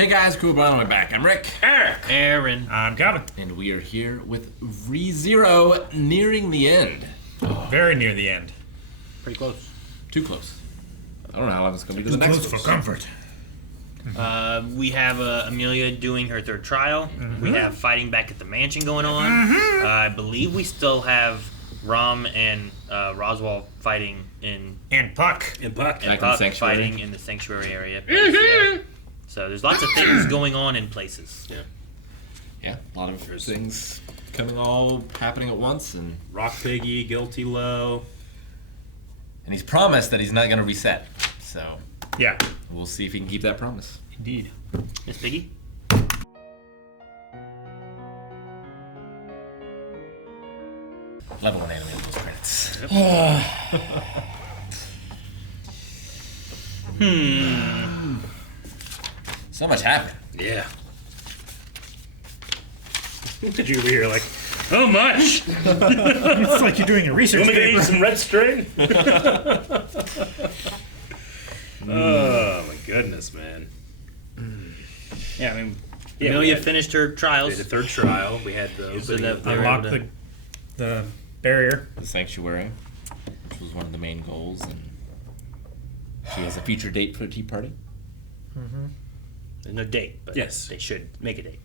Hey guys, cool Brown on my back. I'm Rick. Eric. Aaron. I'm Calvin. And we are here with ReZero nearing the end. Very near the end. Pretty close. Too close. I don't know how long it's going to be to the Too next close for comfort. We have Amelia doing her third trial. Mm-hmm. We have fighting back at the mansion going on. I believe we still have Rom and Roswell fighting in... And Puck. And Back in Puck Sanctuary. fighting in the sanctuary area. Yeah. So there's lots of things going on in places. Yeah, a lot of things all happening at once. And Rock Piggy, Guilty Low. and he's promised that he's not going to reset. So Yeah. we'll see if he can keep that promise. Indeed. Miss Piggy? Level 1 anime those credits. So much happened. Yeah. Did you hear like, how much? It's like you're doing a research Want me to eat paper. some red string? Oh my goodness, man. Yeah, I mean, Yeah, Amelia we had- finished her We trials. had the third trial. We had those. So that they were Unlock able to- the barrier. The Sanctuary, which was one of the main goals, and she has a future date for a tea party. There's no date, but Yes. they should make a date.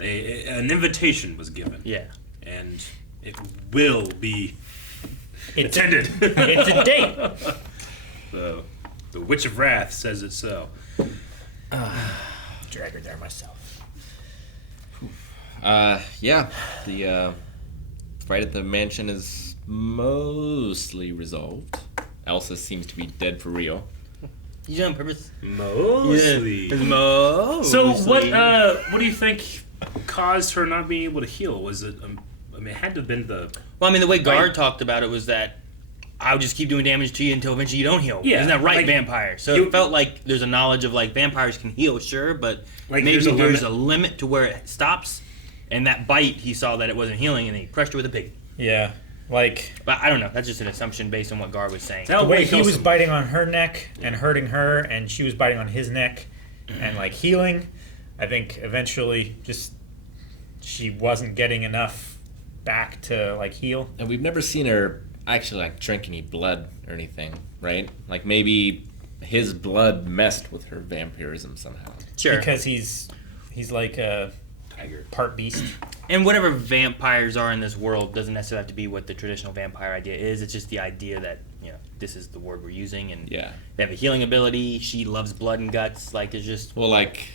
An invitation was given. Yeah. And it will be It's attended. It's a date. The Witch of Wrath says it so. Drag her there myself. Yeah, the fight at the mansion is mostly resolved. Elsa seems to be dead for real. You do it on purpose? Mostly. Mostly. So what do you think caused her not being able to heal? Was it? I mean, it had to have been the. Well, I mean, the way Guard talked about it was that I'll just keep doing damage to you until eventually you don't heal. Yeah, Isn't that right, like, vampire? So you- it felt like there's a knowledge of like vampires can heal, sure, but Like, maybe there's a a limit to where it stops. And that bite, he saw that it wasn't healing, and he crushed it with a pig. Yeah. Like, But I don't know. That's just an assumption based on what Guard was saying. Tell the way Wake he was Wilson. biting on her neck and hurting her, and she was biting on his neck and, like, healing, I think eventually just she wasn't getting enough back to, like, heal. And we've never seen her actually like drink any blood or anything, right? Like maybe his blood messed with her vampirism somehow. Sure. Because he's like a Tiger. part beast. And whatever vampires are in this world doesn't necessarily have to be what the traditional vampire idea is. It's just the idea that, you know, this is the word we're using, and Yeah. they have a healing ability. She loves blood and guts. Like, there's just Well, like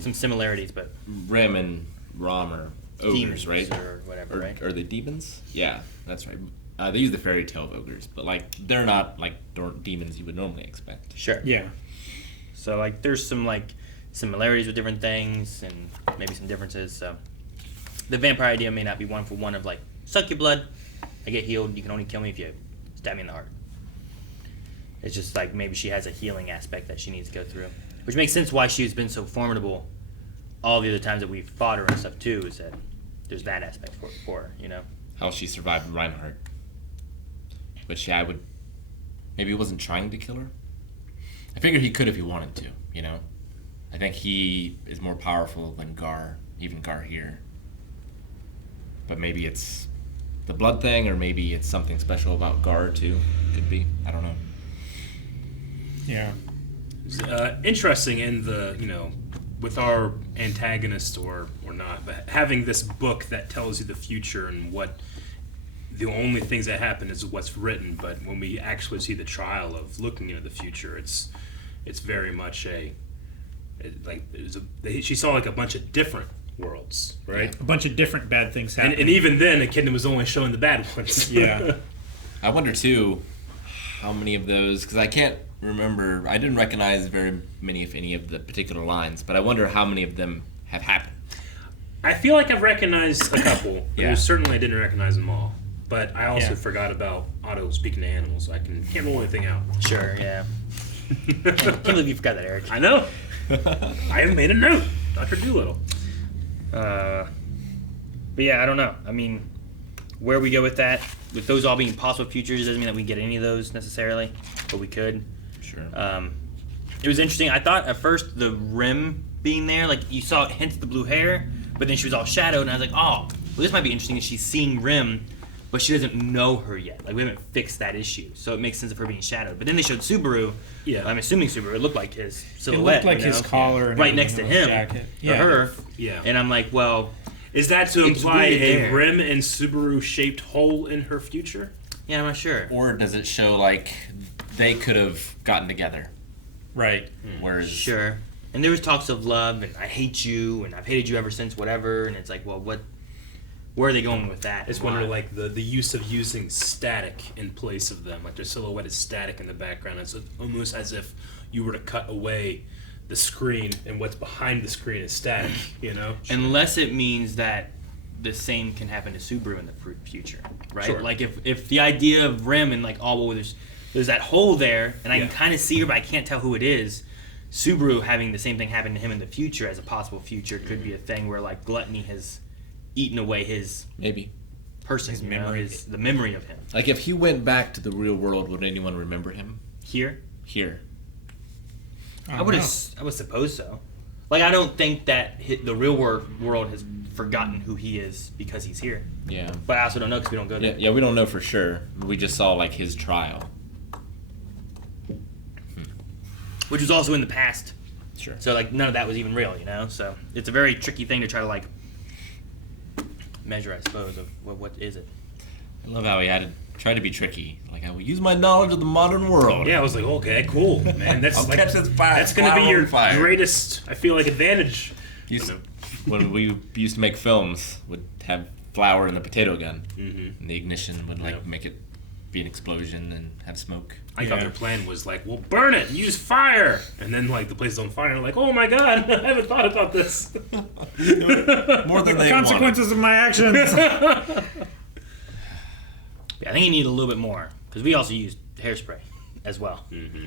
some similarities, but Rim and Rom are ogres, demons right? or whatever, right? Are they demons? Yeah, that's right. They use the fairy tale of ogres, but like they're not like demons you would normally expect. Sure. Yeah. So, like, there's some, like, similarities with different things and maybe some differences. So, the vampire idea may not be one for one of, like, suck your blood, I get healed, you can only kill me if you stab me in the heart. It's just, like, maybe she has a healing aspect that she needs to go through. Which makes sense why she's been so formidable all the other times that we've fought her and stuff, too, is that there's that aspect for her, you know? How she survived Reinhardt. Which I would... Maybe he wasn't trying to kill her. I figure he could if he wanted to, you know? I think he is more powerful than Gar, even Gar here. But maybe it's the blood thing, or maybe it's something special about Gar, too. Could be. I don't know. Yeah. Interesting in the, you know, with our antagonist or not, but having this book that tells you the future and what the only things that happen is what's written, but when we actually see the trial of looking into the future, it's very much she saw like a bunch of different worlds, right? A bunch of different bad things happening. And even then, the kingdom was only showing the bad ones. Yeah. I wonder, too, how many of those... Because I can't remember... I didn't recognize very many, if any, of the particular lines, but I wonder how many of them have happened. I feel like I've recognized a couple. Yeah. Certainly I didn't recognize them all. But I also Yeah. forgot about Otto speaking to animals, so I can't rule anything out. Sure, yeah. Can't believe you forgot that, Eric. I know. I have made a note. Dr. Doolittle. But yeah, I don't know. I mean, where we go with that, with those all being possible futures, doesn't mean that we get any of those necessarily, but we could. Sure. It was interesting. I thought at first the Rim being there. Like you saw hints of the blue hair, but then she was all shadowed, and I was like, oh, well, this might be interesting. Is she's seeing Rim, but she doesn't know her yet. Like we haven't fixed that issue, so it makes sense of her being shadowed. But then they showed Subaru. Yeah. I'm assuming Subaru. It looked like his It silhouette. looked like you his know? collar and right next to everything on him, his jacket. or Yeah. her. Yeah. And I'm like, well, Is that to It's imply really a there. Rim and Subaru shaped hole in her future? yeah, I'm not sure. Or does it show like they could have gotten together? Right. Whereas Sure. And there was talks of love, and I hate you, and I've hated you ever since, whatever. And it's like, well, what? Where are they going with that? I just and wonder, why? like, the use of using static in place of them. Like, their silhouette is static in the background. It's almost as if you were to cut away the screen, and what's behind the screen is static, you know? Unless it means that the same can happen to Subaru in the future, right? Sure. Like if the idea of Rim and like, oh, well, there's that hole there, and I can Yeah. kind of see her, but I can't tell who it is. Subaru having the same thing happen to him in the future as a possible future could be a thing where like gluttony has eaten away his maybe. person, His you know, memory. the memory of him. Like if he went back to the real world, would anyone remember him Here, here? I would suppose so. Like I don't think that the real world has forgotten who he is because he's here. Yeah. But I also don't know because we don't go there. Yeah, we don't know for sure. We just saw like his trial. Which was also in the past. Sure. So like none of that was even real, you know. So it's a very tricky thing to try to like measure, I suppose, of what is it. I love how he had to try to be tricky. Like I will use my knowledge of the modern world. Yeah, I was like, okay, cool, man. That's I'll like, catch this fire. that's going to be flower your on fire. greatest, I feel like, advantage. Used when we used to make films, would have flour in the potato gun, and the ignition would like Yep. make it be an explosion and have smoke. I thought Yeah. their plan was like, well, burn it, use fire, and then like the place is on fire, and I'm like, oh my god, I haven't thought about this. More than they Consequences of my actions. Yeah, I think you need a little bit more because we also used hairspray as well Yeah.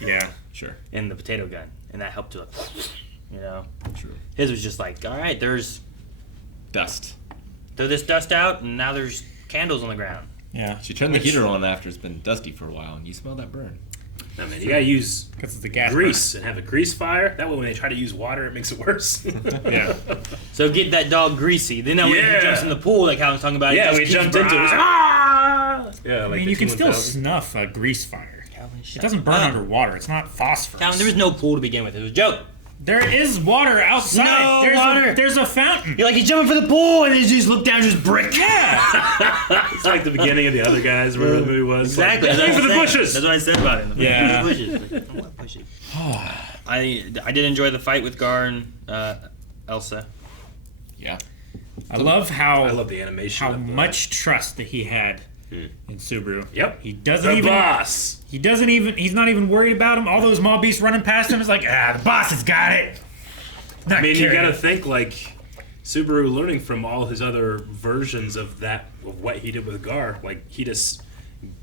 wanted. Sure. in the potato gun, and that helped to, like, you know. True. His was just like, all right, there's Dust. throw this dust out, and now there's candles on the ground. Yeah. She turned the heater on after it's been dusty for a while, and you smell that burn. No, man, you gotta use Because it's the gas. grease and have a grease fire. That way, when they try to use water, it makes it worse. burner. Yeah. So get that dog greasy. Then when he Yeah. jumps in the pool, like how I was talking about. yeah, he we just jumped keeps- into it. It was, ah! Yeah, I like mean, the you can still T1000. snuff a grease fire. Calvin, It shut doesn't burn up. underwater. It's not phosphorus. Calvin, there was no pool to begin with. It was a joke. There is water outside. No there's water. there's a fountain. You're like, he's jumping for the pool, and then you just look down, just brick. Yeah. It's like the beginning of the other guys. Remember the movie was Exactly. Like, That's aim what for the I said. bushes. That's what I said about it. Yeah. The bushes. Like, what bushes? I did enjoy the fight with Gar and Elsa. Yeah. I love how I love the animation. how of the, much trust that he had in Subaru. Yep. He doesn't The even. boss. He's not even worried about him. All those mob beasts running past him is like, the boss has got it. Not I mean, you caring. gotta think like Subaru learning from all his other versions of what he did with Gar. Like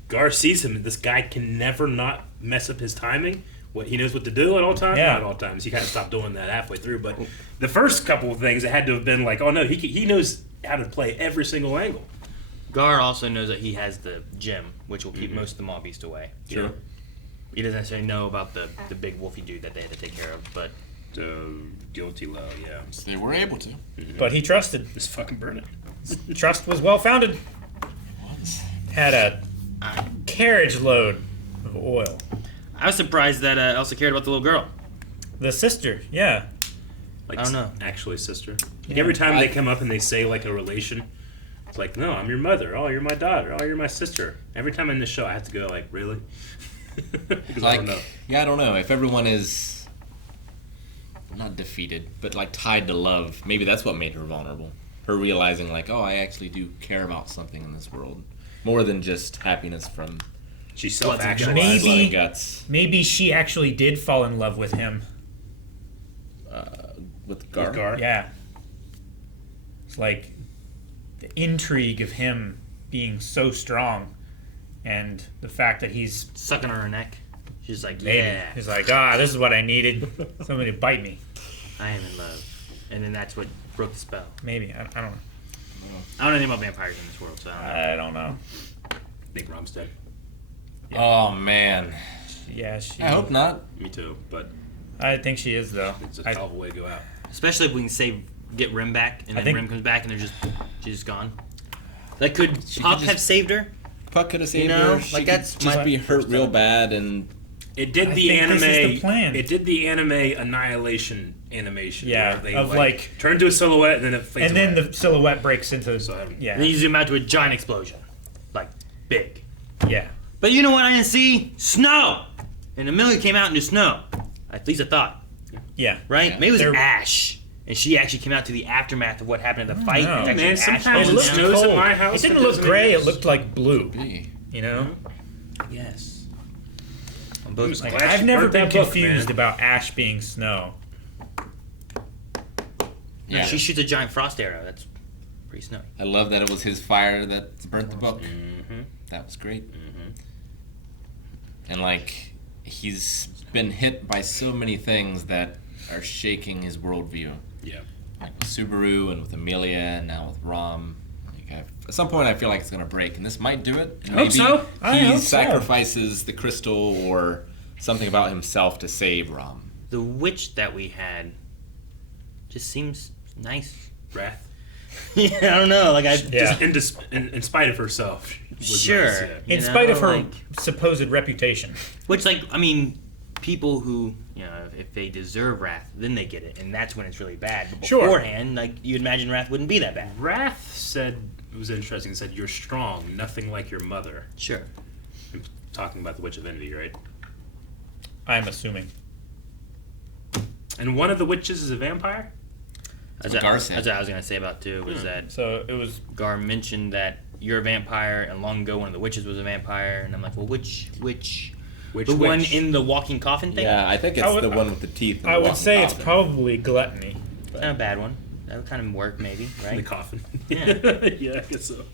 Gar sees him. This guy can never not mess up his timing. He knows what to do at all times. Yeah. Not at all times. He kind of stopped doing that halfway through. But the first couple of things, it had to have been like, oh no, he knows how to play every single angle. Gar also knows that he has the gem, which will keep most of the mob beast away. Sure. He doesn't necessarily know about the big wolfy dude that they had to take care of, but Guilty low, yeah. So they were able to. But he trusted. Just fucking burn it. Trust was well founded. Had a carriage load of oil. I was surprised that Elsa cared about the little girl. The sister, yeah. Like, I don't know. Actually, sister. Like every time they come up and they say like a relation, it's like, no, I'm your mother. Oh, you're my daughter. Oh, you're my sister. Every time in this show, I have to go like, really? Because I don't know. Yeah, I don't know. If everyone is not defeated, but like tied to love, maybe that's what made her vulnerable. Her realizing like, oh, I actually do care about something in this world. More than just happiness from She's Blood and self-actualized. Maybe- blood and guts Maybe she actually did fall in love with him. with Gar. With Gar. Yeah. It's like the intrigue of him being so strong and the fact that he's Sucking on her neck. She's like, maybe. yeah, He's like, this is what I needed. Somebody to bite me. I am in love. And then that's what broke the spell. Maybe. I don't know. I don't know anything about vampires in this world, so I don't know. I don't know. Nick Romstead. Oh man, Yeah, she. I hope not. Me too. But I think she is though. It's a hell of a way to go out. Especially if we can get Rim back, and I then think- Rim comes back, and she's just gone. Like, could She Puck could have just- saved her? Puck could have saved know, her. She like, could that's just my be hurt first real thought. bad, and It did I the think anime. this is the plan. It did the anime annihilation animation. Yeah, where they, of, like- turn to a silhouette and then it fades And then away. the silhouette breaks into. So I haven't- Yeah. And then you zoom out to a giant explosion, like big. Yeah. But you know what I didn't see? Snow. And Amelia came out into snow. At least I thought, Yeah. right? Yeah. Maybe it was There- Ash, and she actually came out to the aftermath of what happened in the fight. know. It's actually Man, Ash sometimes falling it looked down. snows cold. at my house. It didn't but look doesn't gray. It exist. looked like blue. Gee. You know. Yes. On both Who's sides. glad I've she never burnt been that book, confused man. about Ash being snow. Yeah. She shoots a giant frost arrow. That's pretty snowy. I love that it was his fire that burnt the book. Mhm. That was great. Mhm. And like he's been hit by so many things that are shaking his worldview. Yeah. Like with Subaru and with Amelia and now with Rom. Like at some point I feel like it's gonna break, and this might do it. And Hope so. I He hope so. sacrifices the crystal or something about himself to save Rom. The witch that we had just seems nice. Wrath. Yeah, I don't know. Like I Yeah. In spite of herself. was Sure. nice, yeah. In You spite know, of her like- supposed reputation. Which, like, I mean, people who, you know, if they deserve wrath, then they get it, and that's when it's really bad. But Sure. beforehand, like, you imagine wrath wouldn't be that bad. Wrath said, it was interesting, it said, "You're strong, nothing like your mother." Sure. I'm talking about the Witch of Envy, right? I'm assuming. And one of the witches is a vampire? That's what what, Gar said. that's what I was going to say about, too, was that So it was. Gar mentioned that you're a vampire, and long ago one of the witches was a vampire, and I'm like, well, which Which the one witch? in the walking coffin thing? Yeah, I think it's I would- the one with the teeth. and I the would walking say it's coffin. probably gluttony. Not a bad one. That would kind of work, maybe, In the right? coffin. Yeah. Yeah, I guess so.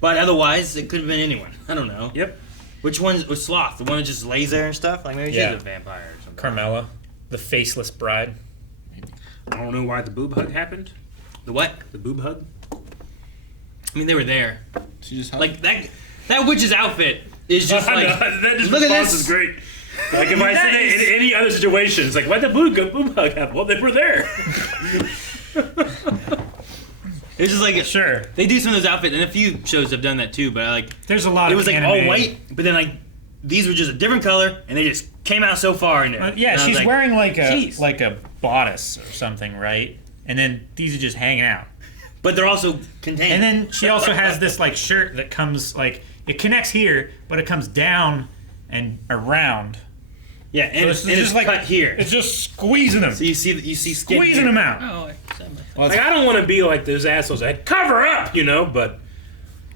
But otherwise, it could have been anyone. I don't know. Yep. Which one's was Sloth? The one that just lays there and stuff? Like, maybe Yeah. she's a vampire or something. Carmela, the faceless bride. I don't know why the boob hug happened. The what? The boob hug? I mean, they were there. She just Like that witch's outfit is just I like know, that just look at response this. is great. Like if I That said it is- in any other situation, it's like, why'd the boob hug happen? Well, they were there. It's just like Sure. they do some of those outfits, and a few shows have done that too. But like There's a lot it of was like anime. all white, but then like these were just a different color, and they just came out so far in it. Yeah, And I was she's like, wearing "Jeez." like a bodice or something, right? And then these are just hanging out. But they're also contained. And then she also has this like shirt that comes like it connects here, but it comes down and around. yeah, and, it's and it's just like cut here. It's just squeezing them, So you see skin squeezing here. them out. Oh, Well, Like I don't want to be like those assholes that cover up, you know, but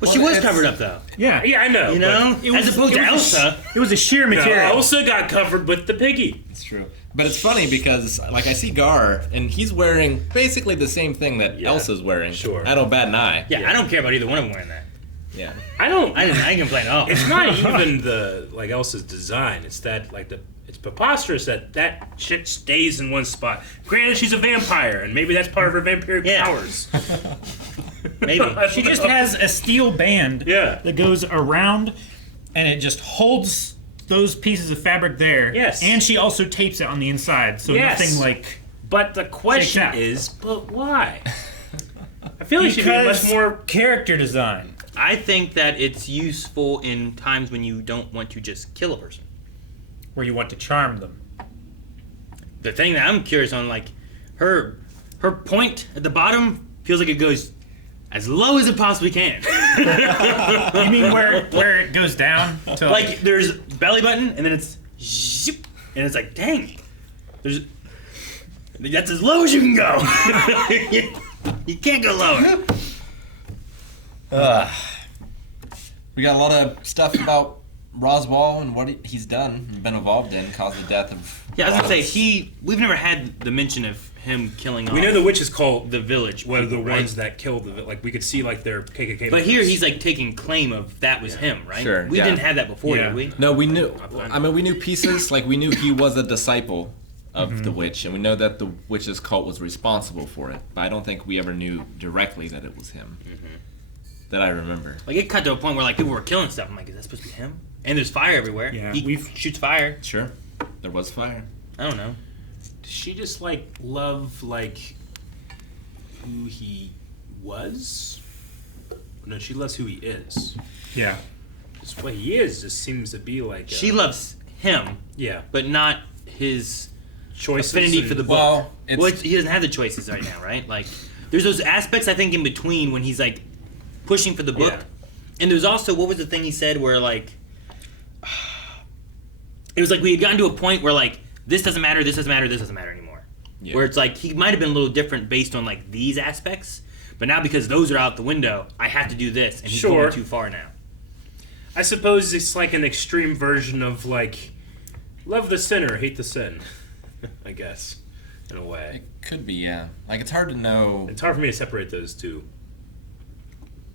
well, she Well, was it's- covered up though. Yeah, yeah, I know. You know, it was- as opposed to it was- Elsa. It was a sheer but, no, material. Elsa got covered with the piggy. It's true. But it's funny because, like, I see Gar, and he's wearing basically the same thing that Yeah, Elsa's wearing. sure. I don't bat an eye. Yeah, I don't care about either one of them wearing that. Yeah. I don't. I didn't complain at all. It's not even the like Elsa's design. It's that like it's preposterous that shit stays in one spot. Granted, she's a vampire, and maybe that's part of her vampiric Yeah. powers. Maybe. She just has a steel band Yeah. that goes around, and it just holds those pieces of fabric there. Yes. And she also tapes it on the inside, so Yes. nothing like. But the question out. is, but why? I feel like she'd be much Because more. character design. I think that it's useful in times when you don't want to just kill a person. Where you want to charm them. The thing that I'm curious on, like, her point at the bottom feels like it goes as low as it possibly can. You mean where it goes down to Like, there's belly button, and then it's zip, and it's like, dang, that's as low as you can go. You can't go lower. We got a lot of stuff about Roswell and what he's done and been involved in, caused the death of. Yeah, I was gonna say Wallace. we've never had the mention of him killing off We know the witch is called the village. one of the people, right? ones that killed the like we could see like their KKK. But here members. he's like taking claim of that was him, right? Sure, We yeah. didn't have that before, Yeah. did we? No, we knew. I mean, we knew pieces. Like, we knew he was a disciple of the witch, and we know that the witch's cult was responsible for it. But I don't think we ever knew directly that it was him. That I remember. Like it cut to a point where like people were killing stuff. I'm like, is that supposed to be him? And there's fire everywhere. Yeah, he we've- shoots fire. Sure, there was fire. I don't know. Does she just like love like who he was? No, she loves who he is. Yeah. Just what he is just seems to be like She loves him, yeah, but not his choices affinity and- for the book. Well, it's- He doesn't have the choices right now, right? Like, there's those aspects I think in between when he's like pushing for the book, Yeah. and there's also what was the thing he said where like it was like we had gotten to a point where like this doesn't matter, this doesn't matter, this doesn't matter anymore. Yeah. Where it's like he might have been a little different based on like these aspects, but now because those are out the window, I have to do this, and he's Sure. going too far now. I suppose it's like an extreme version of like love the sinner, hate the sin. I guess, in a way. It could be, yeah. Like, it's hard to know. It's hard for me to separate those two.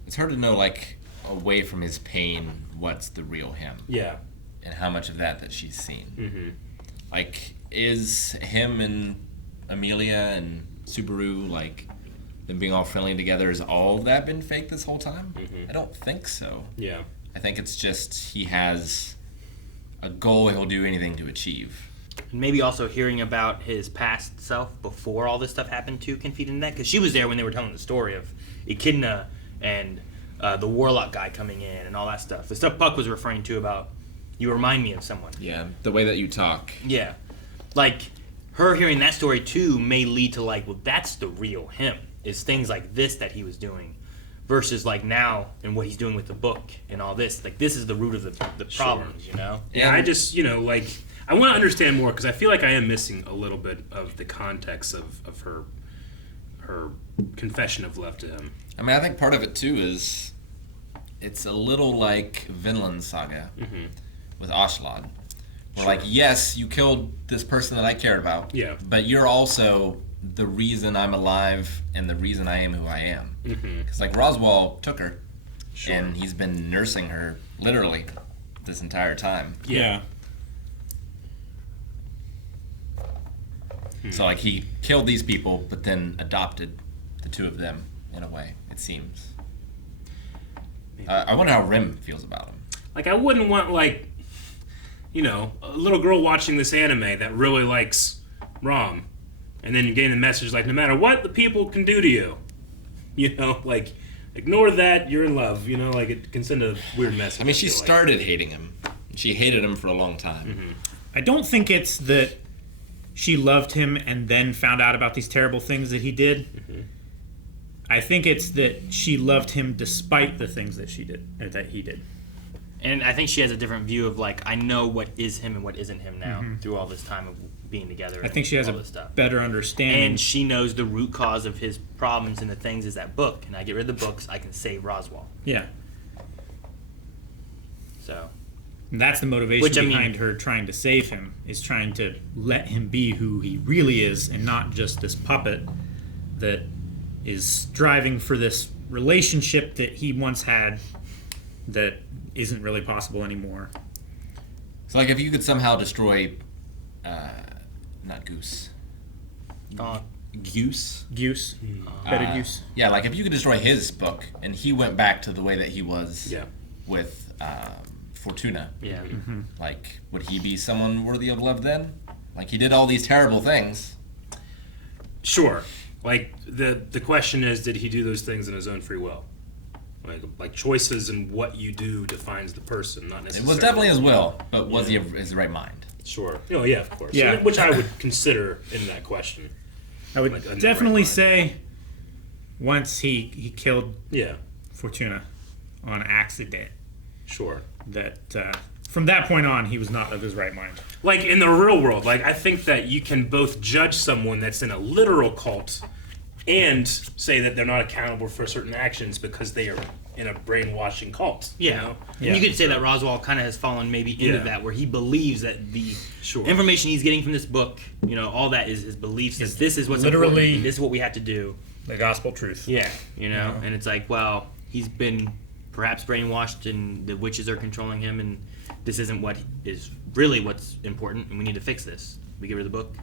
It's hard to know, like, away from his pain, what's the real him, Yeah. and how much of that she's seen. Mm-hmm. Like, is him and Amelia and Subaru, like, them being all friendly together, has all of that been fake this whole time? Mhm. I don't think so. Yeah. I think it's just he has a goal he'll do anything to achieve. And maybe also hearing about his past self before all this stuff happened too can feed into that, because she was there when they were telling the story of Echidna and the warlock guy coming in and all that stuff. The stuff Puck was referring to about, you remind me of someone. Yeah, the way that you talk. Yeah. Like, her hearing that story too may lead to like, well, that's the real him. Is things like this that he was doing versus like now and what he's doing with the book and all this. Like, this is the root of the problems, you know? Yeah, And- I just, like, I want to understand more because I feel like I am missing a little bit of the context of her confession of love to him. I mean, I think part of it too is it's a little like Vinland's Saga with Ashlad. Where, like, yes, you killed this person that I cared about, Yeah. but you're also the reason I'm alive and the reason I am who I am. Because, like, Roswell took her, Sure. and he's been nursing her literally this entire time. Yeah. So, like, he killed these people, but then adopted the two of them in a way, it seems. I wonder how Rim feels about him. Like, I wouldn't want, like, a little girl watching this anime that really likes Rom, and then you're getting the message, like, no matter what the people can do to you, like, ignore that, you're in love, like, it can send a weird message. I mean, she feel like. started hating him. She hated him for a long time. I don't think it's that she loved him and then found out about these terrible things that he did. I think it's that she loved him despite the things that she did, or that he did. And I think she has a different view of like, I know what is him and what isn't him now through all this time of being together. I think she has all a this stuff. better understanding. And she knows the root cause of his problems and the things is that book. And I get rid of the books, I can save Roswell. Yeah. So And that's the motivation Which, I mean- behind her trying to save him, is trying to let him be who he really is and not just this puppet that is striving for this relationship that he once had that isn't really possible anymore. So, like, if you could somehow destroy, not Goose, Goose? Goose. Better Uh, Goose. Yeah, like, if you could destroy his book and he went back to the way that he was Yeah. with Fortuna, yeah. like, would he be someone worthy of love then? Like, he did all these terrible things. Sure. Like, the question is, did he do those things in his own free will? Like choices and what you do defines the person, not It necessarily. was definitely his will, but was he of his right mind? Sure. Oh, yeah, of course. Yeah. Which I would consider in that question. I would like, in the definitely right say once he killed Yeah, Fortuna on accident, sure. that from that point on he was not of his right mind. Like, in the real world, like, I think that you can both judge someone that's in a literal cult and say that they're not accountable for certain actions because they are in a brainwashing cult. Yeah. You know? Yeah. And you could say that Roswell kind of has fallen maybe into Yeah. that, where he believes that the Sure. information he's getting from this book, all that is his beliefs. That this is what's literally- important. This is what we have to do. The gospel truth. Yeah, and it's like, well, he's been perhaps brainwashed, and the witches are controlling him, and this isn't what is really what's important, and we need to fix this. We get rid of the book,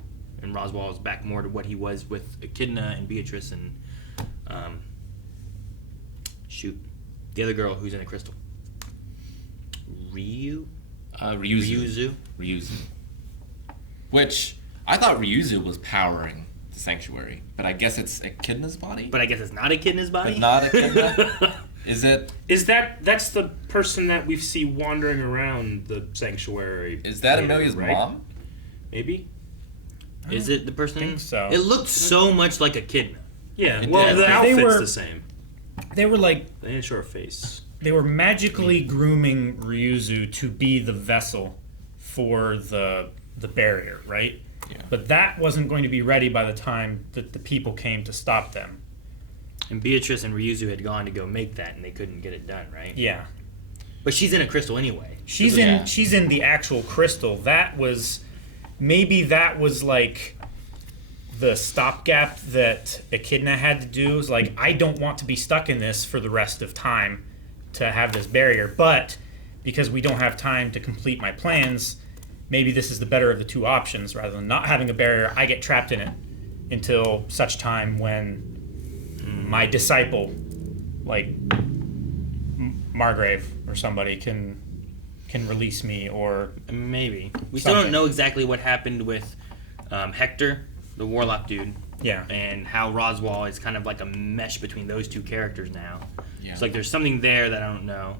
and Roswell is back more to what he was with Echidna and Beatrice and the other girl who's in a crystal. Ryuzu. Ryuzu. Ryuzu. Which I thought Ryuzu was powering the sanctuary, but I guess it's Echidna's body? But I guess it's not a kid in his body. But not Echidna? Is it? That's the person that we see wandering around the sanctuary? Is that later, Amelia's right? mom? Maybe. Is it the person? think so. It looked so much like a kid. Yeah. It Well, did. the They outfit's were- the same. They were like They didn't show her face. they were magically grooming Ryuzu to be the vessel for the barrier, right? Yeah. But that wasn't going to be ready by the time that the people came to stop them. And Beatrice and Ryuzu had gone to go make that, and they couldn't get it done, right? Yeah. But she's in a crystal anyway. She's Yeah. in the actual crystal. That was like the stopgap that Echidna had to do. Is like, I don't want to be stuck in this for the rest of time to have this barrier, but because we don't have time to complete my plans, maybe this is the better of the two options. Rather than not having a barrier, I get trapped in it until such time when my disciple, like Margrave or somebody, can release me, or Maybe. We still don't Something. know exactly what happened with Hector, the warlock dude, yeah. and how Roswell is kind of like a mesh between those two characters now. Yeah. It's like there's something there that I don't know.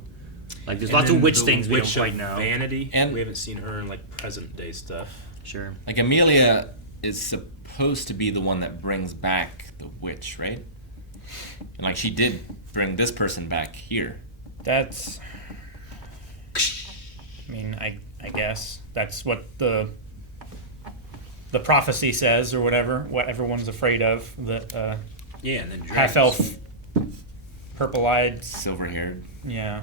Like there's And lots of then witch the things we Witch don't of quite know. Vanity. And- we haven't seen her in like present day stuff. Sure. Like Amelia is supposed to be the one that brings back the witch, right? And like she did bring this person back here. That's. I mean, I guess that's what the prophecy says, or whatever. What everyone's afraid of, that Yeah, and then dragons. half elf, purple-eyed. Silver haired. Yeah.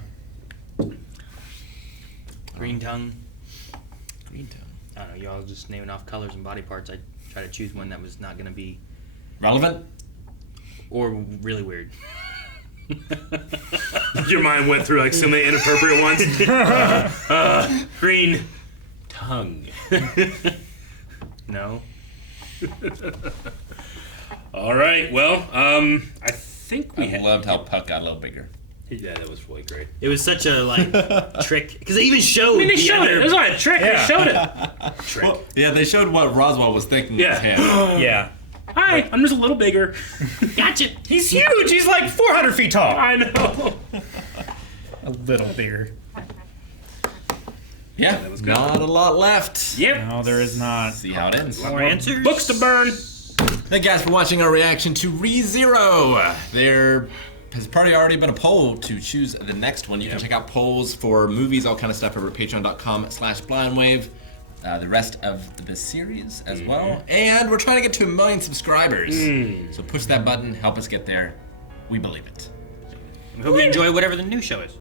Green tongue. Green tongue. I don't know. Y'all just naming off colors and body parts. I try to choose one that was not gonna be Relevant? or really weird. Your mind went through like so many inappropriate ones. Green tongue. No. All right. Well, I think we I loved how Puck got a little bigger. Yeah, that was really great. It was such a like trick because they even showed. I mean, they the showed other- it. It was not a trick. Yeah. They showed it. Trick. Well, yeah, they showed what Roswell was thinking Yeah. in his head. Yeah. Hi, I'm just a little bigger. Gotcha. He's huge. He's like 400 feet tall. I know. A little bigger. Yeah, was good. not a lot left. Yep. No, there is not. See how it ends. More answers. Books to burn. Thank you guys for watching our reaction to ReZero. There has probably already been a poll to choose the next one. You can check out polls for movies, all kind of stuff over at patreon.com/blindwave. The rest of the series as well. And we're trying to get to 1 million subscribers. So push that button, help us get there. We believe it. We hope you enjoy whatever the new show is.